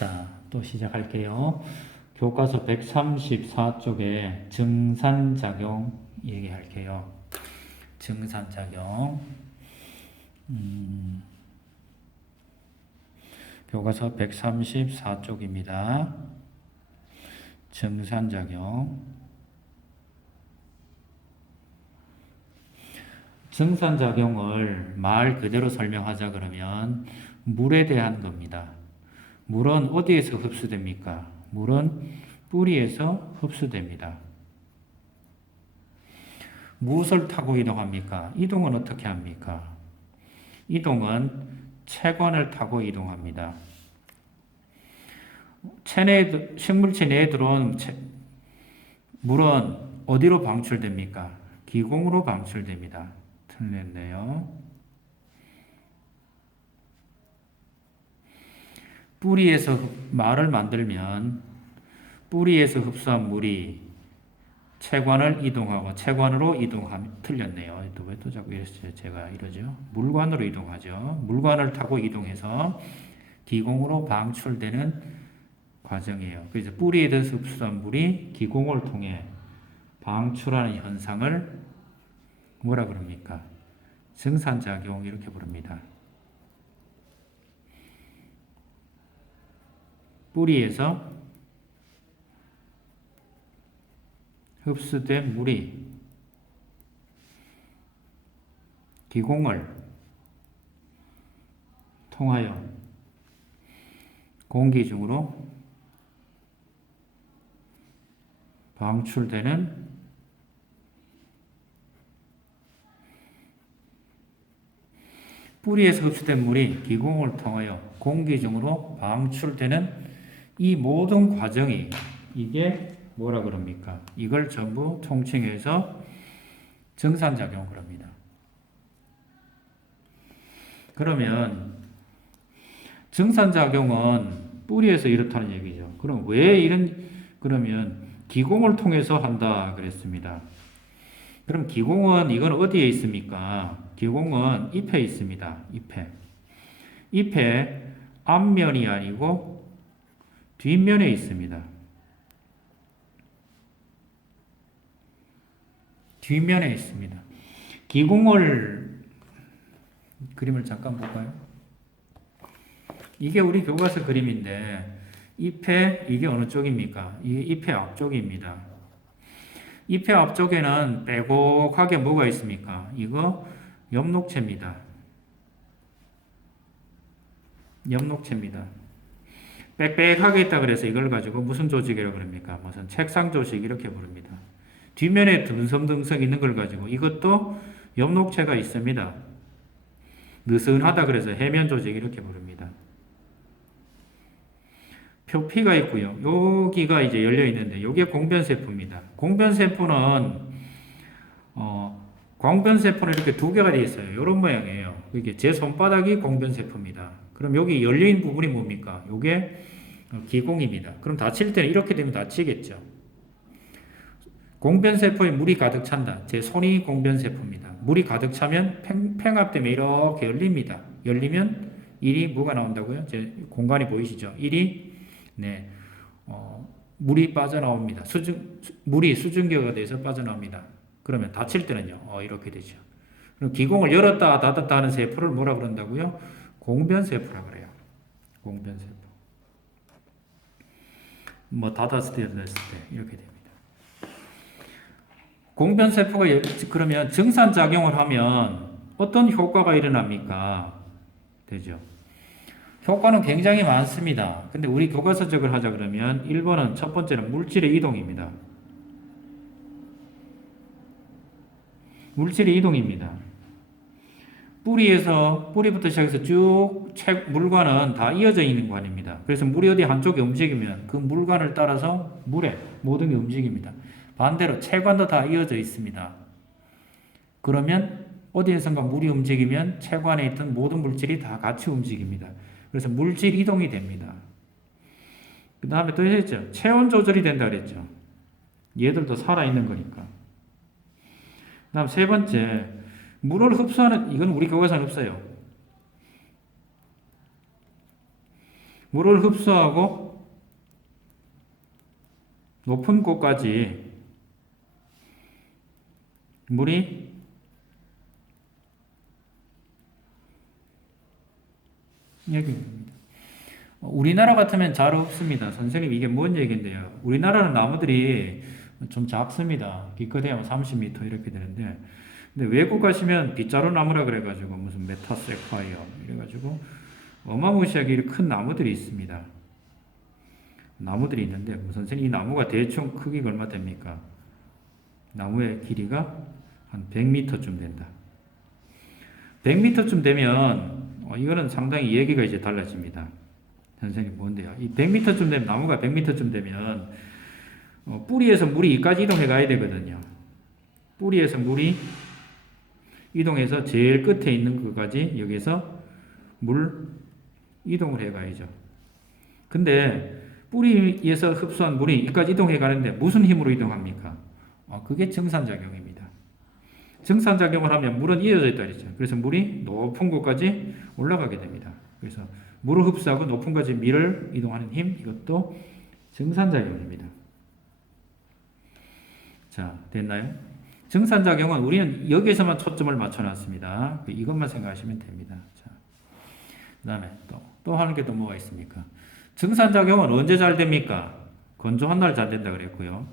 자, 또 시작할게요. 교과서 134쪽에 증산작용 얘기할게요. 증산작용. 교과서 134쪽입니다. 증산작용. 증산작용을 말 그대로 설명하자 그러면 물에 대한 겁니다. 물은 어디에서 흡수됩니까? 물은 뿌리에서 흡수됩니다. 무엇을 타고 이동합니까? 이동은 어떻게 합니까? 이동은 체관을 타고 이동합니다. 식물체 내에 들어온 물은 어디로 방출됩니까? 기공으로 방출됩니다. 틀렸네요. 뿌리에서 말을 만들면 뿌리에서 흡수한 물이 체관을 이동하고 체관으로 이동하면 틀렸네요. 왜 또 자꾸 이랬어요? 제가 이러죠. 물관으로 이동하죠. 물관을 타고 이동해서 기공으로 방출되는 과정이에요. 그래서 뿌리에서 흡수한 물이 기공을 통해 방출하는 현상을 뭐라 그럽니까? 증산작용 이렇게 부릅니다. 뿌리에서 흡수된 물이 기공을 통하여 공기 중으로 방출되는 뿌리에서 흡수된 물이 기공을 통하여 공기 중으로 방출되는 이 모든 과정이 이게 뭐라 그럽니까? 이걸 전부 통칭해서 증산작용 그럽니다. 그러면 증산작용은 뿌리에서 이렇다는 얘기죠. 그럼 그러면 기공을 통해서 한다 그랬습니다. 그럼 기공은 이건 어디에 있습니까? 기공은 잎에 있습니다. 잎에 앞면이 아니고 뒷면에 있습니다. 뒷면에 있습니다. 기공을 그림을 잠깐 볼까요? 이게 우리 교과서 그림인데 잎의 이게 어느 쪽입니까? 이게 잎의 앞쪽입니다. 잎의 앞쪽에는 빼곡하게 뭐가 있습니까? 이거 엽록체입니다. 엽록체입니다. 빽빽하게 있다 그래서 이걸 가지고 무슨 조직이라고 그럽니까? 무슨 책상 조직 이렇게 부릅니다. 뒷면에 듬성듬성 있는 걸 가지고 이것도 엽록체가 있습니다. 느슨하다 그래서 해면 조직 이렇게 부릅니다. 표피가 있고요. 여기가 이제 열려 있는데 이게 공변세포입니다. 공변세포는 광변세포는 이렇게 두 개가 되어 있어요. 이런 모양이에요. 이게 제 손바닥이 공변세포입니다. 그럼 여기 열린 부분이 뭡니까? 이게 기공입니다. 그럼 다칠 때는 이렇게 되면 다치겠죠. 공변세포에 물이 가득 찬다. 제 손이 공변세포입니다. 물이 가득 차면 팽압 때문에 이렇게 열립니다. 열리면 일이 뭐가 나온다고요? 제 공간이 보이시죠? 일이 물이 빠져나옵니다. 물이 수증기가 돼서 빠져나옵니다. 그러면 다칠 때는요, 이렇게 되죠. 그럼 기공을 열었다 닫았다 하는 세포를 뭐라 그런다고요? 공변세포라 그래요. 공변세포. 뭐 닫았을 때, 열었을 때 이렇게 됩니다. 공변세포가 그러면 증산작용을 하면 어떤 효과가 일어납니까? 되죠. 효과는 굉장히 많습니다. 근데 우리 교과서적을 하자 그러면 1번은 첫 번째는 물질의 이동입니다. 물질의 이동입니다. 뿌리부터 시작해서 쭉 물관은 다 이어져 있는 관입니다. 그래서 물이 어디 한쪽에 움직이면 그 물관을 따라서 물에 모든 게 움직입니다. 반대로 체관도 다 이어져 있습니다. 그러면 어디에선가 물이 움직이면 체관에 있던 모든 물질이 다 같이 움직입니다. 그래서 물질 이동이 됩니다. 그 다음에 또 했죠. 체온 조절이 된다 그랬죠. 얘들도 살아있는 거니까. 그 다음 세 번째, 물을 흡수하는, 이건 우리 교과서는 없어요. 물을 흡수하고 높은 곳까지 물이 여기입니다. 우리나라 같으면 잘 없습니다. 선생님 이게 뭔 얘기인데요. 우리나라는 나무들이 좀 작습니다. 기껏해야 30m 이렇게 되는데, 근데 외국 가시면 빗자루 나무라 그래가지고 무슨 메타세콰이어 이래가지고 어마무시하게 큰 나무들이 있습니다. 나무들이 있는데 선생님 이 나무가 대충 크기가 얼마 됩니까? 나무의 길이가 한 100m쯤 된다. 100m쯤 되면 이거는 상당히 얘기가 이제 달라집니다. 선생님 뭔데요? 이 100m쯤 되면 나무가 100m쯤 되면 뿌리에서 물이 이까지 이동해 가야 되거든요. 뿌리에서 물이 이동해서 제일 끝에 있는 것까지 여기서 물 이동을 해 가야죠. 근데 뿌리에서 흡수한 물이 이까지 이동해 가는데 무슨 힘으로 이동합니까? 그게 정산작용입니다. 정산작용을 하면 물은 이어져 있다 그랬죠. 그래서 물이 높은 곳까지 올라가게 됩니다. 그래서 물을 흡수하고 높은 곳까지 밀을 이동하는 힘, 이것도 정산작용입니다. 자, 됐나요? 정산작용은 우리는 여기에서만 초점을 맞춰놨습니다. 이것만 생각하시면 됩니다. 자, 그 다음에 또 하는 게 또 뭐가 있습니까? 정산작용은 언제 잘 됩니까? 건조한 날 잘 된다 그랬고요.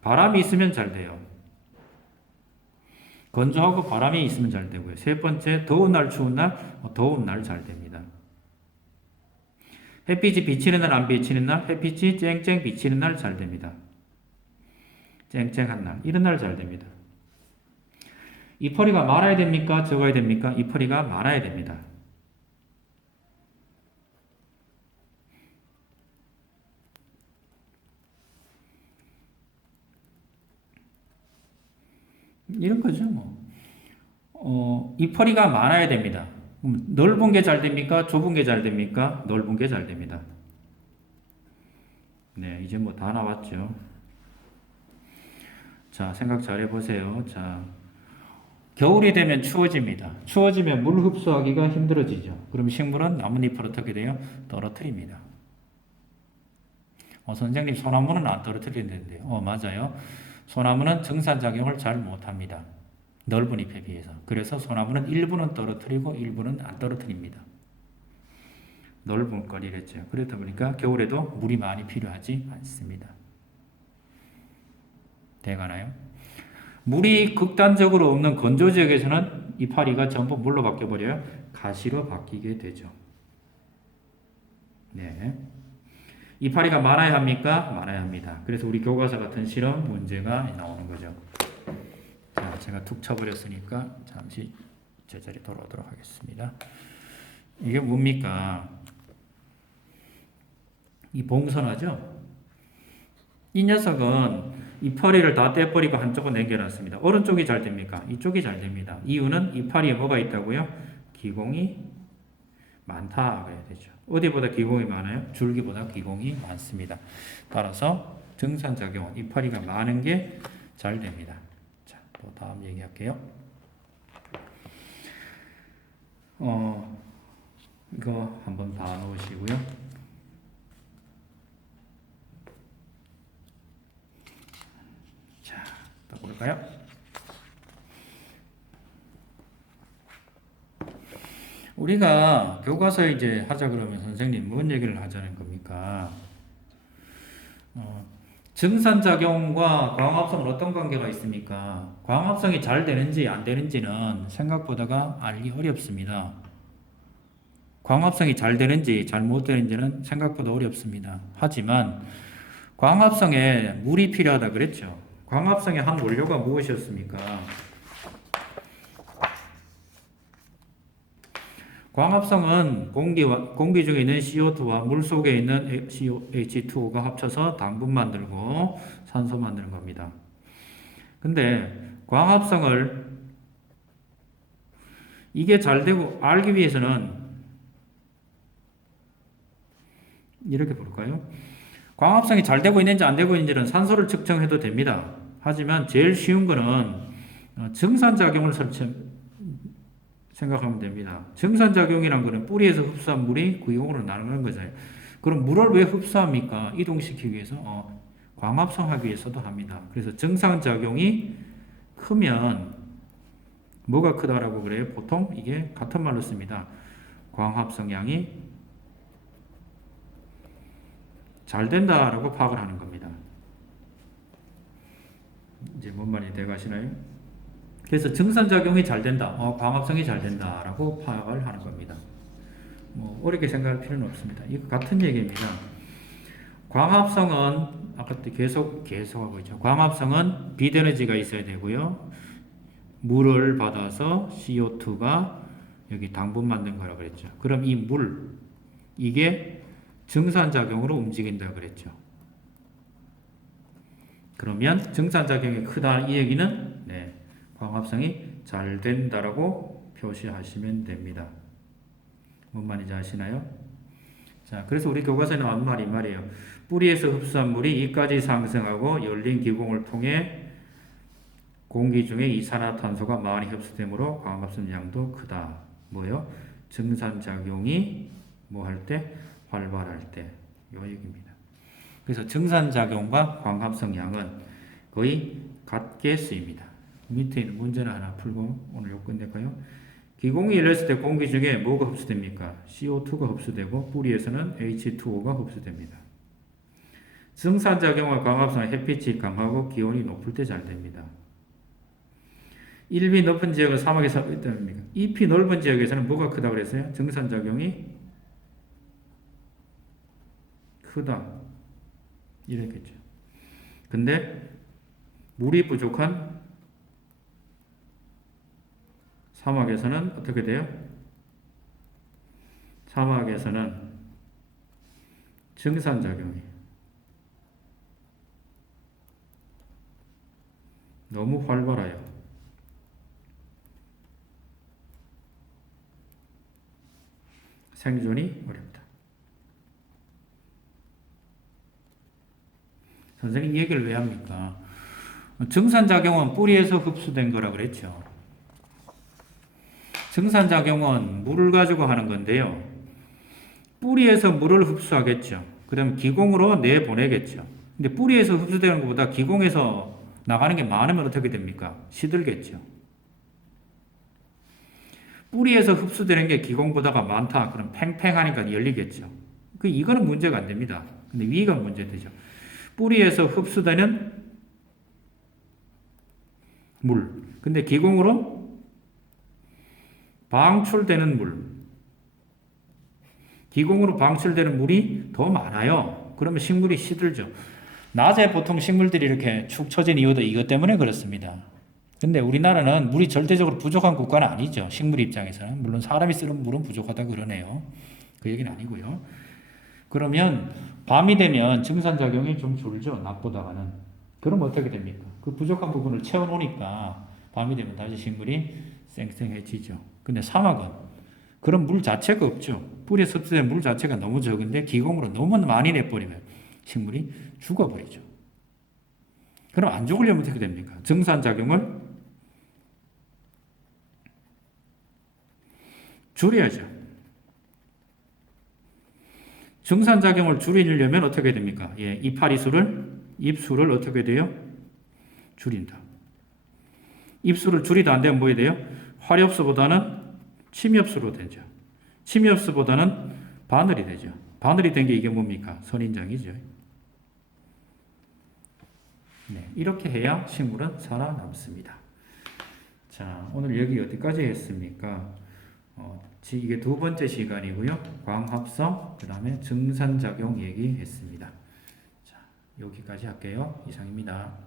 바람이 있으면 잘 돼요. 건조하고 바람이 있으면 잘 되고요. 세 번째, 더운 날, 추운 날, 더운 날 잘 됩니다. 햇빛이 비치는 날, 안 비치는 날, 햇빛이 쨍쨍 비치는 날 잘 됩니다. 쨍쨍한 날, 이런 날 잘 됩니다. 이파리가 많아야 됩니까? 적어야 됩니까? 이파리가 많아야 됩니다. 이런 거죠, 뭐. 이파리가 많아야 됩니다. 넓은 게 잘 됩니까? 좁은 게 잘 됩니까? 넓은 게 잘 됩니다. 네, 이제 뭐 다 나왔죠. 자, 생각 잘 해보세요. 자, 겨울이 되면 추워집니다. 추워지면 물 흡수하기가 힘들어지죠. 그럼 식물은 나뭇잎을 어떻게 돼요? 떨어뜨립니다. 선생님, 소나무는 안 떨어뜨리는데요. 맞아요. 소나무는 정산작용을 잘 못합니다. 넓은 잎에 비해서. 그래서 소나무는 일부는 떨어뜨리고 일부는 안 떨어뜨립니다. 넓은 거리랬죠. 그렇다 보니까 겨울에도 물이 많이 필요하지 않습니다. 돼가나요? 물이 극단적으로 없는 건조 지역에서는 이파리가 전부 물로 바뀌어버려요. 가시로 바뀌게 되죠. 네. 이파리가 많아야 합니까? 많아야 합니다. 그래서 우리 교과서 같은 실험 문제가 나오는 거죠. 자, 제가 툭 쳐버렸으니까 잠시 제자리 돌아오도록 하겠습니다. 이게 뭡니까? 이 봉선화죠? 이 녀석은 이파리를 다 떼버리고 한쪽은 남겨놨습니다. 오른쪽이 잘 됩니까? 이쪽이 잘 됩니다. 이유는 이파리에 뭐가 있다고요? 기공이 많다 그래야 되죠. 어디보다 기공이 많아요? 줄기보다 기공이 많습니다. 따라서 정산작용, 이파리가 많은 게 잘 됩니다. 자, 또 다음 얘기할게요. 이거 한번 봐 놓으시고요. 자, 또 볼까요? 우리가 교과서 이제 하자 그러면 선생님 뭔 얘기를 하자는 겁니까? 정산작용과 광합성은 어떤 관계가 있습니까? 광합성이 잘 되는지 안 되는지는 생각보다가 알기 어렵습니다. 광합성이 잘 되는지 잘못 되는지는 생각보다 어렵습니다. 하지만 광합성에 물이 필요하다 그랬죠. 광합성의 한 원료가 무엇이었습니까? 광합성은 공기 중에 있는 CO2와 물 속에 있는 H2O가 합쳐서 당분 만들고 산소 만드는 겁니다. 근데 광합성을 이게 잘 되고 알기 위해서는 이렇게 볼까요? 광합성이 잘 되고 있는지 안 되고 있는지는 산소를 측정해도 됩니다. 하지만 제일 쉬운 거는 정산작용을 생각하면 됩니다. 정산작용이란 거는 뿌리에서 흡수한 물이 구이온으로 나누는 거잖아요. 그럼 물을 왜 흡수합니까? 이동시키기 위해서, 광합성하기 위해서도 합니다. 그래서 정산작용이 크면 뭐가 크다라고 그래요? 보통 이게 같은 말로 씁니다. 광합성량이 잘 된다라고 파악을 하는 겁니다. 이제 뭔 말인지 대가시나요? 그래서 정산작용이 잘 된다, 광합성이 잘 된다라고 파악을 하는 겁니다. 뭐 어렵게 생각할 필요는 없습니다. 이거 같은 얘기입니다. 광합성은 아까도 계속하고 있죠. 광합성은 빛에너지가 있어야 되고요. 물을 받아서 CO2가 여기 당분 만든 거라 그랬죠. 그럼 이 물, 이게 정산작용으로 움직인다 그랬죠. 그러면 정산작용이 크다 이 얘기는 광합성이 잘 된다라고 표시하시면 됩니다. 뭔 말인지 아시나요? 자, 그래서 우리 교과서에 나온 말이 말이에요. 뿌리에서 흡수한 물이 이까지 상승하고 열린 기공을 통해 공기 중에 이산화탄소가 많이 흡수되므로 광합성량도 크다. 뭐요? 정산작용이 뭐 할 때? 활발할 때. 요 얘기입니다. 그래서 정산작용과 광합성량은 거의 같게 쓰입니다. 밑에 있는 문제는 하나 풀고 오늘 요 끝낼까요? 기공이 열렸을 때 공기 중에 뭐가 흡수됩니까? CO2가 흡수되고 뿌리에서는 H2O가 흡수됩니다. 정산작용과 광합성은 햇빛이 강하고 기온이 높을 때 잘 됩니다. 1비 높은 지역은 사막에서 어떻습니까? 2피 넓은 지역에서는 뭐가 크다고 그랬어요? 정산작용이 크다. 이랬겠죠. 근데 물이 부족한 사막에서는 어떻게 돼요? 사막에서는 정산작용이 너무 활발해요. 생존이 어렵다. 선생님 이 얘기를 왜 합니까? 정산작용은 뿌리에서 흡수된 거라 그랬죠. 정산작용은 물을 가지고 하는 건데요. 뿌리에서 물을 흡수하겠죠. 그다음 기공으로 내보내겠죠. 근데 뿌리에서 흡수되는 것보다 기공에서 나가는 게 많으면 어떻게 됩니까? 시들겠죠. 뿌리에서 흡수되는 게 기공보다가 많다. 그럼 팽팽하니까 열리겠죠. 이거는 문제가 안 됩니다. 근데 위가 문제되죠. 뿌리에서 흡수되는 물. 근데 기공으로 방출되는 물. 기공으로 방출되는 물이 더 많아요. 그러면 식물이 시들죠. 낮에 보통 식물들이 이렇게 축 처진 이유도 이것 때문에 그렇습니다. 근데 우리나라는 물이 절대적으로 부족한 국가는 아니죠. 식물 입장에서는. 물론 사람이 쓰는 물은 부족하다 그러네요. 그 얘기는 아니고요. 그러면 밤이 되면 정산작용이 좀 줄죠. 낮보다는. 그럼 어떻게 됩니까? 그 부족한 부분을 채워놓으니까 밤이 되면 다시 식물이 쌩쌩해지죠. 근데 사막은 그런 물 자체가 없죠. 뿌리에 섭취된 물 자체가 너무 적은데 기공으로 너무 많이 내버리면 식물이 죽어버리죠. 그럼 안 죽으려면 어떻게 됩니까? 정산작용을 줄여야죠. 정산작용을 줄이려면 어떻게 됩니까? 입술을 어떻게 돼요? 줄인다. 입술을 줄이다 안 되면 뭐 해야 돼요? 화렵수보다는 침엽수로 되죠. 침엽수보다는 바늘이 되죠. 바늘이 된 게 이게 뭡니까? 선인장이죠. 네, 이렇게 해야 식물은 살아남습니다. 자, 오늘 여기 어디까지 했습니까? 이게 두 번째 시간이고요. 광합성, 그 다음에 정산작용 얘기했습니다. 자, 여기까지 할게요. 이상입니다.